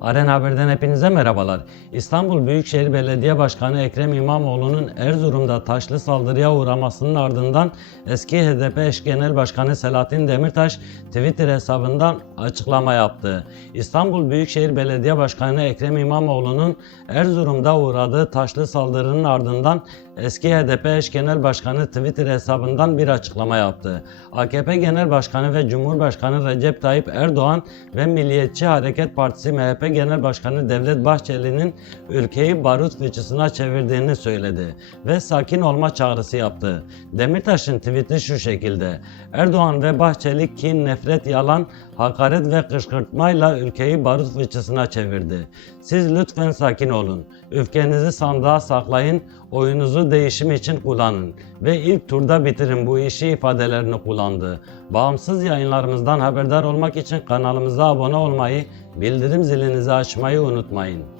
Aren Haber'den hepinize merhabalar. İstanbul Büyükşehir Belediye Başkanı Ekrem İmamoğlu'nun Erzurum'da taşlı saldırıya uğramasının ardından eski HDP eş genel başkanı Selahattin Demirtaş Twitter hesabından açıklama yaptı. İstanbul Büyükşehir Belediye Başkanı Ekrem İmamoğlu'nun Erzurum'da uğradığı taşlı saldırının ardından eski HDP eş genel başkanı Twitter hesabından bir açıklama yaptı. AKP Genel Başkanı ve Cumhurbaşkanı Recep Tayyip Erdoğan ve Milliyetçi Hareket Partisi MHP Genel Başkanı Devlet Bahçeli'nin ülkeyi barut fıçısına çevirdiğini söyledi ve sakin olma çağrısı yaptı. Demirtaş'ın tweet'i şu şekilde. Erdoğan ve Bahçeli kin, nefret, yalan, hakaret ve kışkırtmayla ülkeyi barut fıçısına çevirdi. Siz lütfen sakin olun. Öfkenizi sandığa saklayın, oyunuzu değişim için kullanın ve ilk turda bitirin bu işi ifadelerini kullandı. Bağımsız yayınlarımızdan haberdar olmak için kanalımıza abone olmayı, bildirim zilinizi açmayı unutmayın.